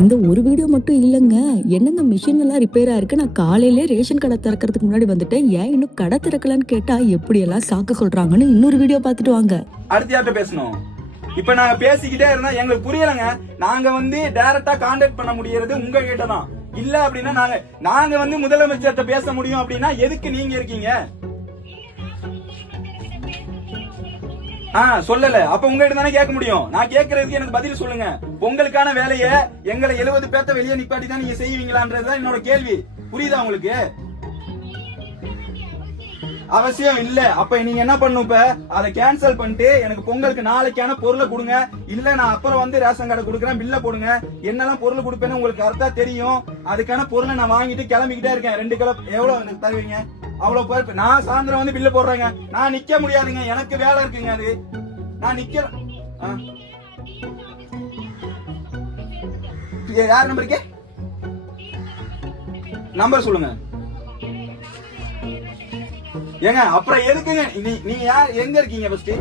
இந்த ஒரு வீடியோ மட்டும் இல்லைங்க. என்னங்க மிஷின் எல்லாம் ரிப்பேரா இருக்கு. நான் காலையிலே ரேஷன் கடை திறக்கிறதுக்கு முன்னாடி வந்துட்டேன். ஏன் இன்னும் கடை திறக்கலன்னு கேட்டா எப்படியெல்லாம் சாக்கு சொல்றாங்கன்னு இன்னொரு வீடியோ பார்த்துட்டு வாங்க. அடுத்து யார்கிட்ட பேசணும்? இப்ப நாங்க பேசிக்கிட்டே இருந்தா எங்களுக்கு புரியலங்க. நாங்க டைரக்டா கான்டாக்ட் பண்ண முடியறது உங்க கிட்ட தான். இல்ல அப்படின்னா நாங்க முதலமைச்சர்கிட்ட பேச முடியும் அப்படின்னா எதுக்கு நீங்க இருக்கீங்க? சொல்லல. அப்ப உங்ககிட்ட தானே கேட்க முடியும். நான் கேட்கறதுக்கு எனக்கு பதில் சொல்லுங்க. உங்களுக்கான வேலையை எங்களை 70 பேர்த்த வெளியே நிப்பாட்டி தான் நீங்க செய்வீங்களான்றதுதான் என்னோட கேள்வி. புரியுதா உங்களுக்கு? அவசியம் இல்ல. அப்ப நீங்க என்ன பண்ணும்? இப்ப அதை கேன்சல் பண்ணிட்டு எனக்கு பொங்கலுக்கு நாளைக்கான பொருளை கொடுங்க. இல்ல நான் அப்புறம் ரேஷன் கடை கொடுக்குறேன், பில்ல போடுங்க. என்னெல்லாம் பொருள் கொடுப்பேன்னு உங்களுக்கு கரெக்டா தெரியும். அதுக்கான பொருளை நான் வாங்கிட்டு கிளம்பிக்கிட்டே இருக்கேன். 2 கிலோ எவ்வளவு தருவீங்க? அவ்வளவு பொறுப்பு. நான் சாயந்தரம் பில்ல போடுறேங்க. நான் நிக்க முடியாதுங்க, எனக்கு வேலை இருக்குங்க. அது நான் நிக்க. யார் நம்பருக்கு நம்பர் சொல்லுங்க. ஏங்க அப்புறம் எதுக்குங்க நீங்க யார் எங்க இருக்கீங்க? ஃபர்ஸ்ட்